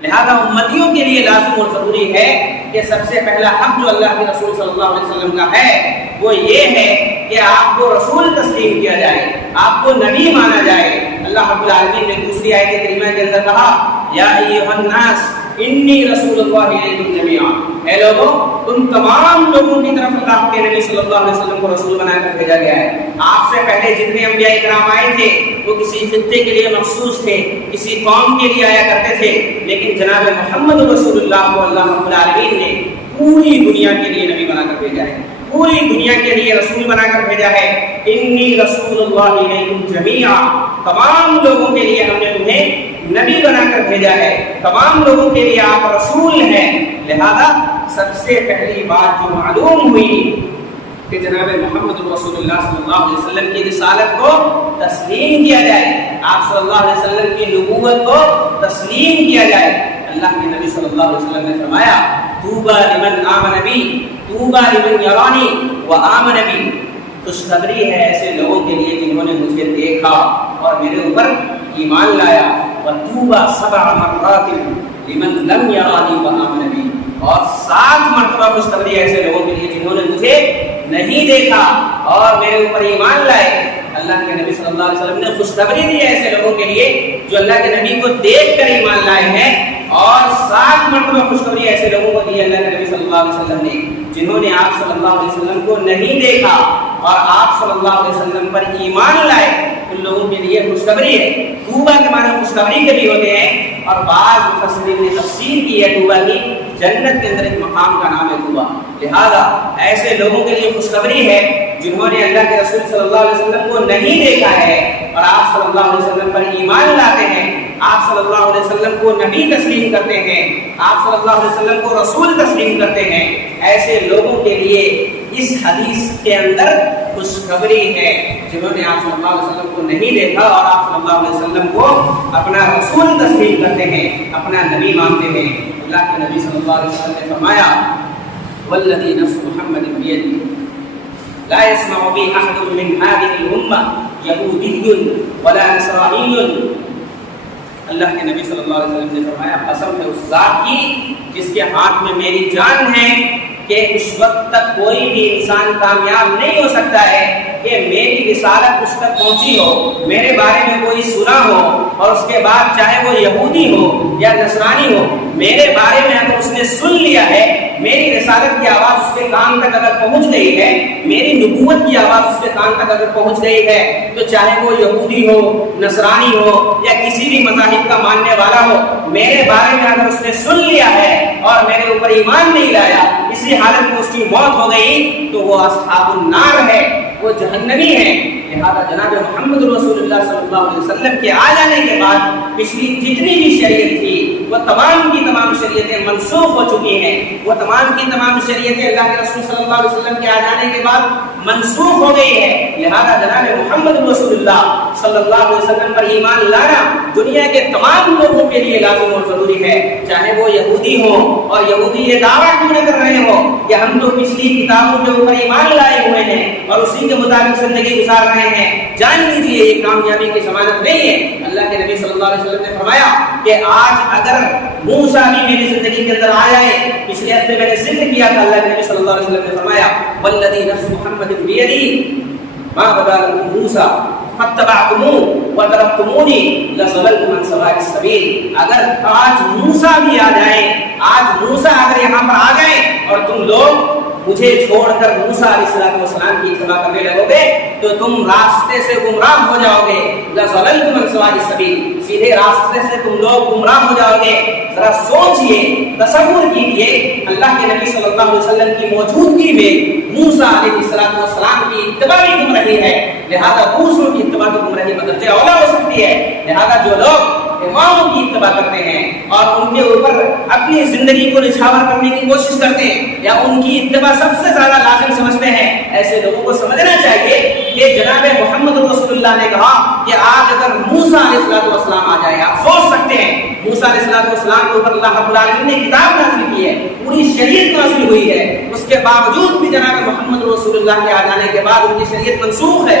لہذا امتیوں کے لیے لازم اور ضروری ہے کہ سب سے پہلا حق جو اللہ کے رسول صلی اللہ علیہ وسلم کا ہے وہ یہ ہے کہ آپ کو رسول تسلیم کیا جائے، آپ کو نبی مانا جائے۔ اللہ رب العالمین نے دوسری آیت کریمہ کے اندر کہا یا ایھا الناس انی رسول اللہ الیکم جمیعا، اے لوگوں تم تمام لوگوں کی طرف اللہ کے نبی صلی اللہ علیہ وسلم کو رسول بنا کر بھیجا گیا ہے۔ آپ سے پہلے جتنے انبیاء کرام آئے تھے وہ کسی خطے کے لیے مخصوص تھے، کسی قوم کے لیے آیا کرتے تھے، لیکن جناب محمد رسول اللہ کو اللہ رب العالمین نے پوری دنیا کے لیے نبی بنا کر بھیجا ہے، پوری دنیا کے لیے رسول بنا کر بھیجا ہے۔ انی رسول اللہ الیکم جمیعا، تمام لوگوں کے لیے ہم نے تمہیں نبی بنا کر بھیجا ہے، تمام لوگوں کے لیے آپ رسول ہیں۔ لہذا سب سے پہلی بات جو معلوم ہوئی کہ جناب محمد رسول اللہ صلی اللہ علیہ وسلم کی رسالت کو تسلیم کیا جائے، آپ صلی اللہ علیہ وسلم کی نبوت کو تسلیم کیا جائے۔ اللہ کے نبی صلی اللہ علیہ وسلم نے فرمایا طوبی لمن آمن بی، طوبی لمن یرانی وآمن بی، خوشخبری ہے ایسے لوگوں کے لیے جنہوں نے مجھے دیکھا اور میرے اوپر ایمان لایا، وطوبی 7 مرات لمن لم یرانی وآمن بی، اور 7 مرتبہ خوشخبری ہے ایسے لوگوں کے لیے جنہوں نے مجھے نہیں دیکھا اور میرے اوپر ایمان لائے۔ اللہ کے نبی صلی اللہ علیہ وسلم نے خوشخبری دی ہے ایسے لوگوں کے لیے جو اللہ کے نبی کو دیکھ کر ایمان لائے ہیں، اور 7 مرتبہ خوشخبری ایسے لوگوں کو دی اللہ کے نبی صلی اللہ علیہ وسلم نے جنہوں نے آپ صلی اللہ علیہ وسلم کو نہیں دیکھا اور آپ صلی اللہ علیہ وسلم پر ایمان لائے، ان لوگوں کے لیے خوشخبری ہے۔ طوبیٰ کے معنی خوشخبری کے بھی ہوتے ہیں، اور بعض مفسرین نے تفسیر کی ہے طوبیٰ کی، جنت کے اندر ایک مقام کا نام ہے طوبیٰ۔ لہذا ایسے لوگوں کے لیے خوشخبری ہے جنہوں نے اللہ کے رسول صلی اللہ علیہ وسلم کو نہیں دیکھا ہے اور آپ صلی اللہ علیہ وسلم پر ایمان لاتے ہیں، آپ صلی اللہ علیہ وسلم کو نبی تسلیم کرتے ہیں، آپ صلی اللہ علیہ وسلم کو رسول تسلیم کرتے ہیں۔ ایسے لوگوں کے لیے اس حدیث کے اندر خوشخبری ہے جنہوں نے آپ صلی اللہ علیہ وسلم کو نہیں دیکھا اور آپ صلی اللہ علیہ وسلم کو اپنا رسول تسلیم کرتے ہیں، اپنا نبی مانتے ہیں۔ اللہ کے نبی صلی اللہ علیہ وسلم نے فرمایا والذی نفس محمد بیدہ لا يسمع بی احد من هذه الامة یہودی ولا نصرانی۔ اللہ کے نبی صلی اللہ علیہ وسلم نے فرمایا قسم ہے اس ذات کی جس کے ہاتھ میں میری جان ہے کہ اس وقت تک کوئی بھی انسان کامیاب نہیں ہو سکتا ہے کہ میری رسالت اس تک پہنچی ہو، میرے بارے میں کوئی سنا ہو اور اس کے بعد چاہے وہ یہودی ہو یا نصرانی ہو، میرے بارے میں اگر اس نے سن لیا ہے، میری رسالت کی آواز اس کے کان تک اگر پہنچ گئی ہے، میری نبوت کی آواز اس کے کان تک اگر پہنچ گئی ہے، تو چاہے وہ یہودی ہو، نصرانی ہو یا کسی بھی مذاہب کا ماننے والا ہو، میرے بارے میں اگر اس نے سن لیا ہے اور میرے اوپر ایمان نہیں لایا، اسی حالت میں اس کی موت ہو گئی تو وہ اصحاب النار ہے، وہ جہنمی ہے۔ لہذا جناب محمد رسول اللہ صلی اللہ علیہ وسلم کے آ جانے کے بعد پچھلی جتنی بھی شریعت تھی وہ تمام کی تمام شریعتیں منسوخ ہو چکی ہیں، وہ تمام کی تمام شریعتیں اللہ کے رسول صلی اللہ علیہ وسلم کے آ جانے کے بعد منسوخ ہو گئی ہے۔ لہذا جناب محمد رسول اللہ صلی اللہ علیہ وسلم پر ایمان لانا دنیا کے تمام لوگوں کے لیے لازم اور ضروری ہے، چاہے وہ یہودی ہو اور یہودی یہ دعویٰ کیوں نہ کر رہے ہو کہ ہم تو پچھلی کتابوں کے اوپر ایمان لائے ہوئے ہیں اور اسی کے مطابق زندگی گزار رہے ہیں، جان لیجیے یہ کامیابی کی ضمانت نہیں ہے۔ اللہ کے نبی صلی اللہ علیہ وسلم نے فرمایا کہ آج اگر موسیٰ بھی میری زندگی کے اندر آ جائے، پچھلے ہفتے میں نے ذکر کیا تھا، اللہ کے نبی صلی اللہ علیہ وسلم نے فرمایا والذی نفس محمد بیدی ما بدا لکم موسیٰ فاتبعتموه وترکتمونی لضللتم عن سواء السبیل۔ اگر آج موسیٰ بھی آ جائیں، آج موسیٰ اگر یہاں پر آ جائیں اور تم لوگ مجھے چھوڑ کر موسیٰ علیہ السلام کی اتباع کرنے لگو گے تو تم راستے سے گمراہ ہو جاؤ گے، لضللتم عن سواء السبیل، سیدھے راستے سے تم لوگ گمراہ ہو جاؤ گے۔ ذرا سوچئے، تصور کیجئے اللہ کے نبی صلی اللہ علیہ وسلم کی موجودگی میں موسیٰ علیہ السلام کی اتباع بھی گمراہی ہے، لہذا دوسروں کی اتباع تو گمراہی بدرجہ اولا ہو سکتی ہے۔ لہذا جو لوگ اماموں کی اتباع کرتے ہیں اور ان کے اوپر اپنی زندگی کو نچھاور کرنے کی کوشش کرتے ہیں یا ان کی اتباع سب سے زیادہ لازم سمجھتے ہیں، ایسے لوگوں کو سمجھنا چاہیے کہ جناب محمد رسول اللہ نے کہا کہ آج اگر موسیٰ علیہ السلام آ جائے، آپ سوچ سکتے ہیں موسیٰ علیہ السلام کے اوپر اللہ رب العالمین نے کتاب نازل کی ہے، پوری شریعت نازل ہوئی ہے، اس کے باوجود بھی جناب محمد رسول اللہ کے آ جانے کے بعد ان کی شریعت منسوخ ہے۔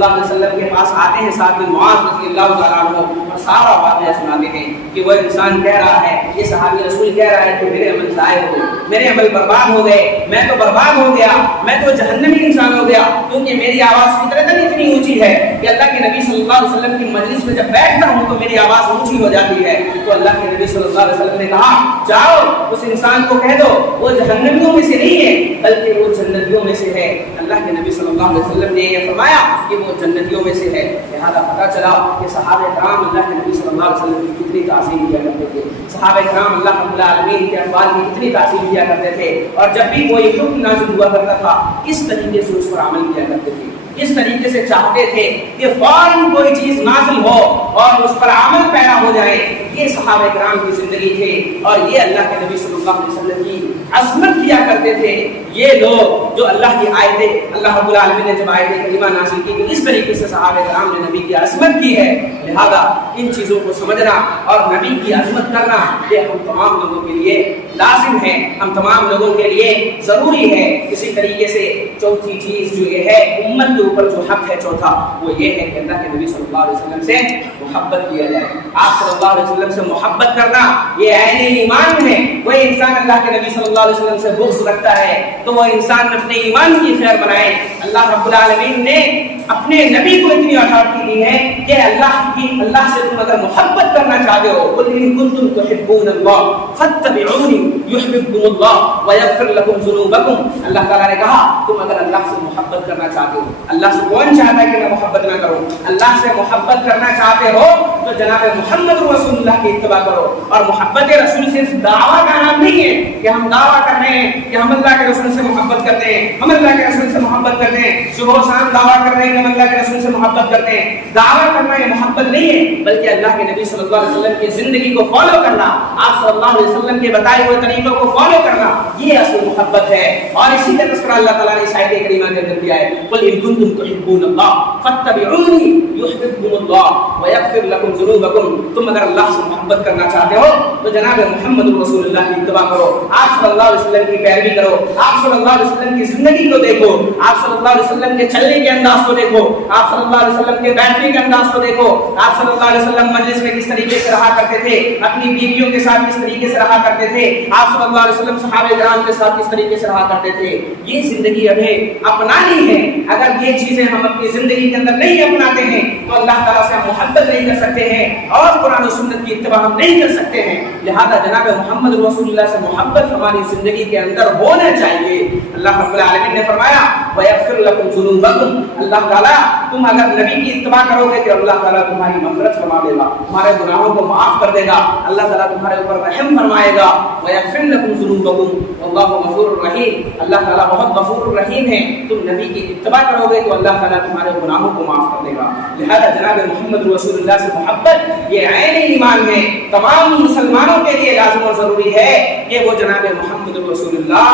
اللہ علیہ وسلم کے پاس آتے ہیں سعد بن معاذ رضی اللہ تعالیٰ عنہ اور سارا واقعہ سناتے ہیں کہ وہ انسان کہہ رہا ہے، یہ صحابی رسول کہہ رہا ہے کہ میرے عمل ضائع ہو گئے، میرے عمل برباد ہو گئے، میں تو برباد ہو گیا، میں تو جہنمی انسان ہو گیا، کیونکہ میری آواز فطرتاً اتنی اونچی ہے کہ اللہ کے نبی صلی اللہ علیہ وسلم کی مجلس میں جب بیٹھتا ہوں تو میری آواز اونچی ہو جاتی ہے۔ تو اللہ کے نبی صلی اللہ علیہ وسلم نے کہا جاؤ اس انسان کو کہہ دو وہ جہنمیوں میں سے نہیں ہے بلکہ وہ جنتیوں میں سے ہے۔ اللہ کے نبی صلی اللہ علیہ وسلم نے یہ فرمایا کہ وہ جنتیوں میں سے ہے۔ لہذا پتہ چلا کہ صحابہ کرام اللہ کے نبی صلی اللہ علیہ وسلم کی کتنی تعظیم کیا کرتے تھے، صحابہ کرام اللہ رب العالمین کے اقوال کی کتنی تعظیم کیا کرتے تھے، اور جب بھی کوئی حکم نازل ہوا کرتا تھا کس طریقے سے اس پر عمل کیا کرتے تھے، کس طریقے سے چاہتے تھے کہ فوراً کوئی چیز نازل ہو اور اس پر عمل پیدا ہو جائے۔ یہ صحابہ کرام کی زندگی تھے اور یہ اللہ کے نبی صلی اللہ علیہ وسلم کی عظمت کیا کرتے تھے۔ یہ لوگ جو اللہ کی آیتیں اللہ رب العالمین نے جب آیت کریمہ نازل کی تو اس طریقے سے صحابہ کرام نے نبی کی عظمت کی ہے۔ لہذا ان چیزوں کو سمجھنا اور نبی کی عظمت کرنا یہ ہم تمام لوگوں کے لیے لازم ہے، ہم تمام لوگوں کے لیے ضروری ہے۔ اسی طریقے سے چوتھی چیز جو یہ ہے امت کے اوپر جو حق ہے چوتھا وہ یہ ہے کہ اللہ کے نبی صلی اللہ علیہ وسلم سے محبت کیا جائے۔ آپ صلی اللہ علیہ وسلم سے محبت کرنا یہ عین ایمان ہے۔ کوئی انسان اللہ کے نبی صلی اللہ علیہ وسلم سے بغض رکھتا ہے تو وہ انسان اپنے ایمان کی خیر بنائے۔ اللہ رب العالمین نے اپنے نبی کو اتنی اتھارٹی دی ہے کہ اللہ سے تم اگر محبت کرنا چاہتے ہو قل ان کنتم تحبون اللہ فاتبعونی یحببکم اللہ ویغفر لکم ذنوبکم۔ اللہ تعالیٰ نے کہا تم اگر اللہ سے محبت کرنا چاہتے ہو، اللہ سے کون چاہتا ہے کہ میں محبت نہ کروں؟ اللہ سے محبت کرنا چاہتے ہو تو جناب محمد رسول اللہ کی اتباع کرو۔ اور محبت رسول صرف دعویٰ کا نام نہیں ہے کہ ہم دعویٰ کر رہے ہیں کہ ہم اللہ کے رسول سے محبت کرتے ہیں، ہم اللہ کے رسول سے محبت کرتے ہیں، صبح و شام دعویٰ کر رہے ہیں کہ ہم اللہ کے رسول سے محبت کرتے ہیں۔ دعویٰ کرنا یہ محبت نہیں ہے بلکہ اللہ کے نبی صلی اللہ علیہ وسلم کی زندگی کو فالو کرنا، آپ صلی اللہ علیہ وسلم کے بتائے ہوئے طریقوں کو فالو کرنا، یہ اصل محبت ہے۔ اور اسی کا تذکرہ اللہ تعالیٰ نے اس آیت کریمہ کے اندر کیا ہے قل ان کنتم تحبون اللہ فاتبعونی یحببکم اللہ ویغفر لکم ذنوبکم۔ تم اگر اللہ سے محبت کرنا چاہتے ہو تو جناب محمد رسول اللہ کی اتباع کرو، آپ صلی اللہ علیہ وسلم کی پیروی کرو، آپ صلی اللہ علیہ وسلم کی زندگی کو دیکھو، آپ صلی اللہ علیہ وسلم کے چلنے کے انداز کو دیکھو، آپ صلی اللہ علیہ وسلم کے بیٹھنے کے انداز کو دیکھو، آپ صلی اللہ علیہ وسلم مجلس میں کس طریقے سے رہا کرتے تھے، اپنی بیویوں کے ساتھ کس طریقے سے رہا کرتے تھے، آپ صلی اللہ علیہ وسلم صحابہ کرام کے ساتھ کس طریقے سے رہا کرتے تھے۔ یہ زندگی ہمیں اپنانی ہے۔ اگر یہ چیزیں ہم اپنی زندگی کے اندر نہیں اپناتے ہیں تو اللہ تعالیٰ سے ہم محبت نہیں کر سکتے ہیں اور قرآن و سنت کی اتباع ہم نہیں کر سکتے ہیں۔ لہذا جناب محمد رسول اللہ سے محبت ہماری زندگی کے اندر ہونا چاہیے۔ اللہ رب العالمین نے فرمایا وَيَغْفِرْ لَكُمْ ذُنُوبَكُمْ، اللہ تعالیٰ تم اگر نبی کی اتباع کرو گے کہ اللہ تعالیٰ تمہاری مغفرت فرما دے گا، تمہارے گناہوں کو معاف کر دے گا، اللہ تعالیٰ تمہارے اوپر رحم فرمائے گا۔ وَيَغْفِرْ لَكُمْ ذُنُوبَكُمْ وَاللَّهُ غَفُورٌ رَحِيمٌ، اللہ تعالیٰ بہت غفور رحیم ہے۔ تم نبی کی اتباع کرو گے تو اللہ تعالیٰ تمہارے گناہوں کو معاف کر دے گا۔ لہذا جناب محمد رسول اللہ سے محبت یہ عین ایمان ہے، تمام مسلمانوں کے لیے لازم اور ضروری ہے کہ وہ جناب محمد رسول اللہ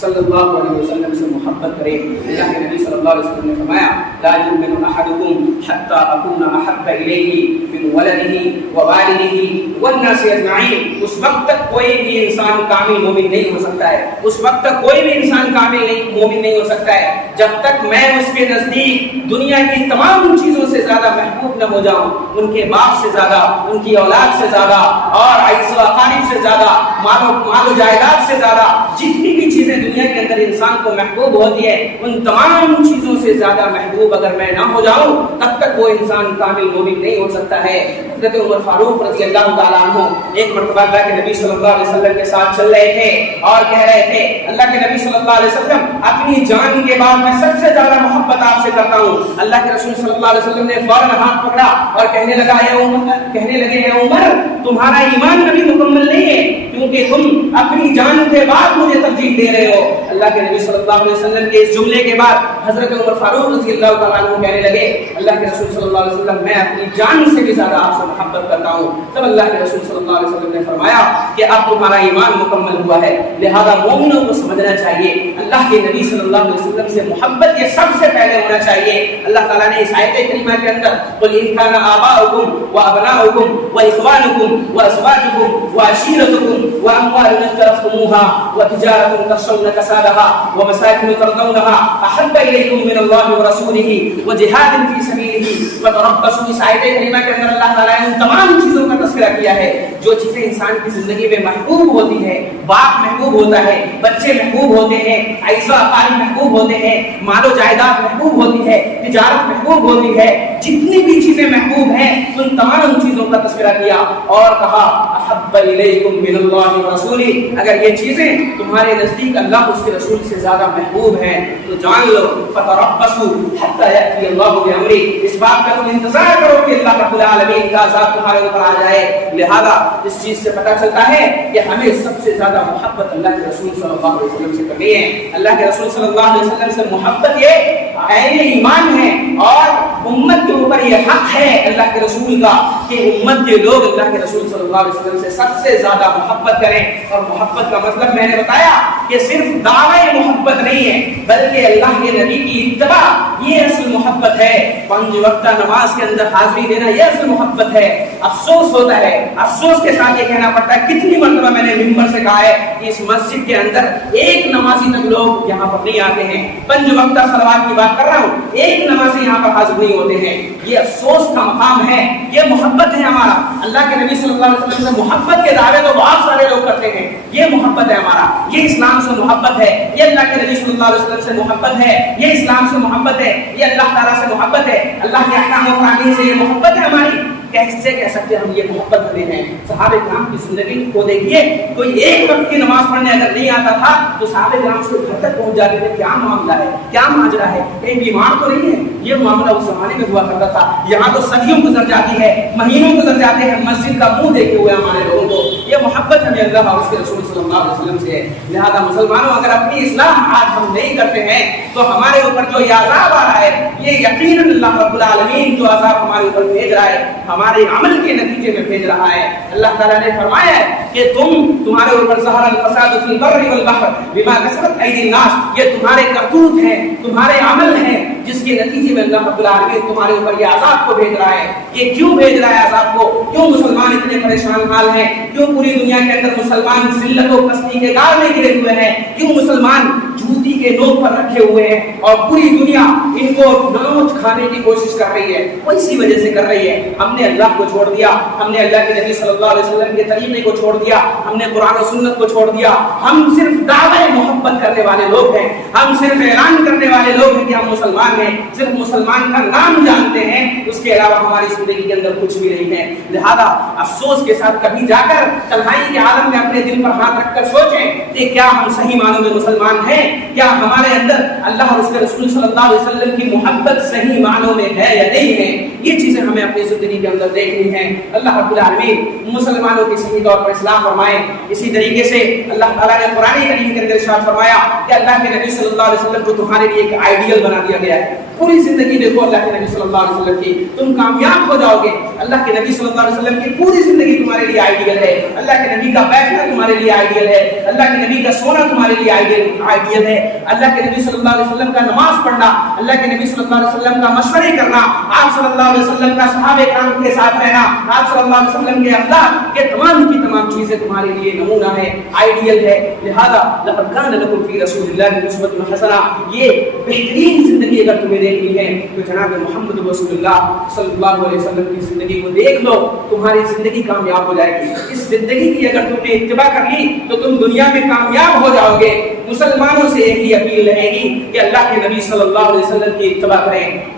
صلی اللہ علیہ وسلم سے محبت کرے۔ اللہ کے نبی صلی اللہ علیہ وسلم نے فرمایا لا یؤمن احدکم حتی اکون احب الیہ من ولدہ ووالدہ والناس اجمعین۔ اس وقت تک کوئی بھی انسان کامل مومن نہیں ہو سکتا ہے، اس وقت تک کوئی بھی انسان کامل مومن نہیں ہو سکتا ہے جب تک میں اس کے نزدیک دنیا کی تمام چیزوں سے زیادہ محبوب نہ ہو جاؤں، ان کے باپ سے زیادہ، ان کی اولاد سے زیادہ، اور عیش و اقارب سے زیادہ، مال و جائیداد سے زیادہ، جتنی بھی چیزیں دنیا کے اندر انسان کو محبوب ہوتی ہے ان تمام چیزوں سے زیادہ محبوب اگر میں نہ ہو جاؤں تب تک وہ انسان کامل مومن نہیں ہو سکتا ہے۔ حضرت عمر فاروق رضی اللہ تعالیٰ عنہ ایک مرتبہ اللہ کے نبی صلی اللہ علیہ وسلم کے ساتھ چل رہے تھے اور کہہ رہے تھے اللہ کے نبی صلی اللہ علیہ وسلم اپنی جان کے بعد میں سب سے زیادہ محبت آپ سے کرتا ہوں۔ اللہ کے رسول صلی اللہ علیہ وسلم نے فوراً ہاتھ پکڑا اور کہنے لگے اے عمر تمہارا ایمان ابھی مکمل نہیں ہے کیونکہ تم اپنی جان کے بعد مجھے ترجیح دے رہے ہو۔ اللہ کے نبی صلی اللہ علیہ وسلم کے اس جملے کے بعد حضرت عمر فاروق رضی اللہ تعالیٰ عنہ کہنے لگے اللہ کے رسول صلی اللہ علیہ وسلم میں اپنی جان سے بھی زیادہ آپ سے محبت کرتا ہوں۔ تب اللہ کے رسول صلی اللہ علیہ وسلم نے فرمایا کہ اب تمہارا ایمان مکمل ہوا ہے، لہذا مومنوں کو سمجھنا چاہیے اللہ کے نبی صلی اللہ علیہ وسلم سے محبت یہ سب سے پہلے ہونا چاہیے۔ اللہ تعالیٰ نے اس آیت کریمہ کے اندر قل ان کان آباؤکم وابناؤکم واخوانکم وازواجکم وعشیرتکم واموال اقترفتموها وتجارة تخشون تخشون كسادها ومساكن ترضونها احب اليكم من الله ورسوله وجهاد في سبيله فتربصوا. اس آیت کریمہ کے اندر اللہ تعالیٰ نے ان تمام چیزوں کا تذکرہ کیا ہے جو چیزیں انسان کی زندگی میں محبوب ہوتی ہے. باپ محبوب ہوتا ہے, بچے محبوب ہوتے ہیں, عیسیٰ اقارب محبوب ہوتے ہیں, مال و جائیداد محبوب ہوتی ہے, تجارت محبوب ہوتی ہے, جتنی بھی چیزیں محبوب ہیں ان تمام چیزوں کا تذکرہ کیا اور کہا احب الیکم من اللہ ورسولہ. اگر یہ چیزیں تمہارے نزدیک اللہ اس کے رسول سے زیادہ محبوب ہیں تو جان لو فتربصوا حتی یأتی اللہ بامرہ. اس بات کا تم انتظار کرو کہ اللہ رب العالمین کا عذاب تمہارے اوپر آ جائے. لہذا اس چیز سے پتہ چلتا ہے کہ ہمیں سب سے زیادہ محبت اللہ کے رسول صلی اللہ علیہ وسلم سے کرنی ہے. اللہ کے رسول صلی اللہ علیہ وسلم سے محبت یہ عین ایمان ہے اور امت کے اوپر یہ حق ہے اللہ کے رسول کا کہ امت کے لوگ اللہ کے رسول صلی اللہ علیہ وسلم سے سب سے زیادہ محبت کریں. اور محبت کا مطلب میں نے بتایا کہ صرف دعوی محبت نہیں ہے بلکہ اللہ کے نبی کی اتباع یہ اصل محبت ہے. 5 وقتہ نماز کے اندر حاضری دینا یہ اصل محبت ہے. افسوس ہوتا ہے, افسوس کے ساتھ یہ کہنا پڑتا ہے کتنی مرتبہ میں نے ممبر سے کہا ہے کہ اس مسجد کے اندر ایک نمازی تک لوگ یہاں پر نہیں آتے ہیں. 5 وقتہ صلوات کی بات کر رہا ہوں, ایک نمازی یہاں پر حاضر نہیں ہوتے ہیں. یہ افسوس کا مقام ہے. یہ محبت ہے ہمارا. اللہ کے نبی صلی اللہ علیہ وسلم سے محبت کے دعوے تو بہت سارے لوگ کرتے ہیں. یہ محبت ہے ہمارا, یہ اسلام سے محبت ہے, یہ اللہ کے نبی صلی اللہ علیہ وسلم سے محبت ہے, یہ اسلام سے محبت ہے, یہ اللہ تعالیٰ سے محبت ہے, اللہ کے احکام و فرامین سے یہ محبت ہے ہماری. کیسے کہہ سکتے ہیں ہم یہ محبت ہمیں ہے؟ صحابہ کرام کی زندگی کو دیکھیے, کوئی ایک وقت کی نماز پڑھنے اگر نہیں آتا تھا تو صحابہ کرام سے گھر تک پہنچ جاتے تھے کیا معاملہ ہے, کیا ماجرا ہے, کہیں بیمار تو نہیں ہے. یہ معاملہ اس زمانے میں ہوا کرتا تھا. یہاں تو صدیوں گزر جاتی ہے, مہینوں گزر جاتے ہیں مسجد کا منہ دیکھے ہوئے ہمارے لوگوں کو. یہ محبت ہمیں اللہ اور اس کے رسول صلی اللہ علیہ وسلم سے ہے. لہذا مسلمانوں اگر اپنی اصلاح آج ہم نہیں کرتے ہیں تو ہمارے اوپر جو یہ عذاب آ رہا ہے یہ یقیناً اللہ رب العالمین جو عذاب ہمارے اوپر بھیج رہا ہے ہمارے عمل کے نتیجے میں بھیج رہا ہے. اللہ تعالیٰ نے فرمایا ہے کہ تمہارے اوپر ظہر الفساد فی البر والبحر بما کسبت ایدی الناس. یہ تمہارے کرتوت ہیں, تمہارے عمل ہیں جس کے نتیجے میں اللہ رب العالمین تمہارے اوپر یہ عذاب کو بھیج رہا ہے. یہ کیوں بھیج رہا ہے عذاب کو؟ کیوں مسلمان اتنے پریشان حال ہیں؟ کیوں پوری دنیا کے اندر مسلمان ذلت و پستی کے گال میں گرے ہوئے ہیں؟ کیوں مسلمان جوتی کے نوک پر رکھے ہوئے ہیں اور پوری دنیا ان کو نوچ کھانے کی کوشش کر رہی ہے؟ وہ اسی وجہ سے کر رہی ہے. ہم نے اللہ کو چھوڑ دیا, ہم نے اللہ کے نبی صلی اللہ علیہ وسلم کے طریقے کو چھوڑ دیا, ہم نے قرآن و سنت کو چھوڑ دیا. ہم صرف دعوی محبت کرنے والے لوگ ہیں, ہم صرف اعلان کرنے والے لوگ ہیں کہ ہم مسلمان ہیں, صرف مسلمان کا نام جانتے ہیں, اس کے علاوہ ہماری زندگی کے اندر کچھ بھی نہیں ہے. لہذا افسوس کے ساتھ کبھی جا کر تنہائی کے عالم میں اپنے دل پر ہاتھ رکھ کر سوچیں کہ کیا ہم صحیح معنوں میں مسلمان ہیں؟ کیا ہمارے اندر اللہ اور اس کے رسول صلی اللہ علیہ وسلم کی محبت صحیح معنوں میں ہے یا نہیں ہے؟ یہ چیزیں ہمیں اپنی زندگی کے اندر دیکھنی ہیں. اللہ رب العالمین مسلمانوں کی صحیح طور پر اصلاح فرمائے. اسی طریقے سے اللہ تعالیٰ نے قرآن کریم کے اندر ارشاد فرمایا کہ اللہ کے نبی صلی اللہ علیہ وسلم کو تمہارے لیے ایک آئیڈیل بنا دیا گیا ہے. پوری زندگی دیکھو اللہ کے نبی صلی اللہ علیہ وسلم کی, تم کامیاب ہو جاؤ گے. اللہ کے نبی صلی اللہ علیہ وسلم کی پوری زندگی تمہارے لیے آئیڈیل ہے. اللہ کے نبی کا بیٹھنا تمہارے لیے آئیڈیل ہے. اللہ کے نبی کا سونا تمہارے لیے آئیڈیل ہے. اللہ کے نبی صلی اللہ علیہ وسلم کا نماز پڑھنا, اللہ کے نبی صلی اللہ علیہ وسلم کا مشورے کرنا, آپ صلی اللہ علیہ وسلم کا صحابہ کرام کے ساتھ رہنا, آپ صلی اللہ علیہ وسلم کے اخلاق, یہ تمام کی تمام چیزیں تمہارے لیے نمونہ ہے, آئیڈیل ہے. لہذا لقد کان لکم فی رسول اللہ اسوۃ حسنہ, یہ بہترین زندگی اگر تمہیں دیکھنی ہے تو جناب محمد رسول اللہ صلی اللہ علیہ وسلم کی زندگی کو دیکھ لو, تمہاری زندگی کامیاب ہو جائے گی. اس زندگی کی اگر تم نے اتباع کر لی تو تم دنیا میں کامیاب ہو جاؤ گے. مسلمانوں سے یہی اپیل رہے گی کہ اللہ کے نبی صلی اللہ علیہ وسلم کی اتباع کریں,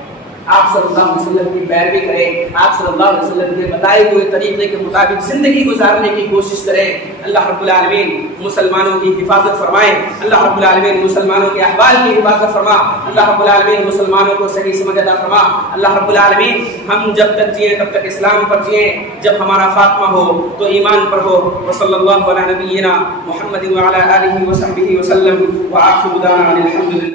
آپ صلی اللہ علیہ وسلم کی پیروی کریں, آپ صلی اللہ علیہ وسلم کے بتائے ہوئے طریقے کے مطابق زندگی گزارنے کی کوشش کریں. اللہ رب العالمین مسلمانوں کی حفاظت فرمائے. اللہ رب العالمین مسلمانوں کے احوال کی حفاظت فرما. اللہ رب العالمین مسلمانوں کو صحیح سمجھ عطا فرما. اللہ رب العالمین ہم جب تک جئیں تب تک اسلام پر جئیں, جب ہمارا خاتمہ ہو تو ایمان پر ہو. وصلی اللہ علی نبینا محمد وعلی آلہ وصحبہ وسلم وآخر دعوانا الحمد للہ.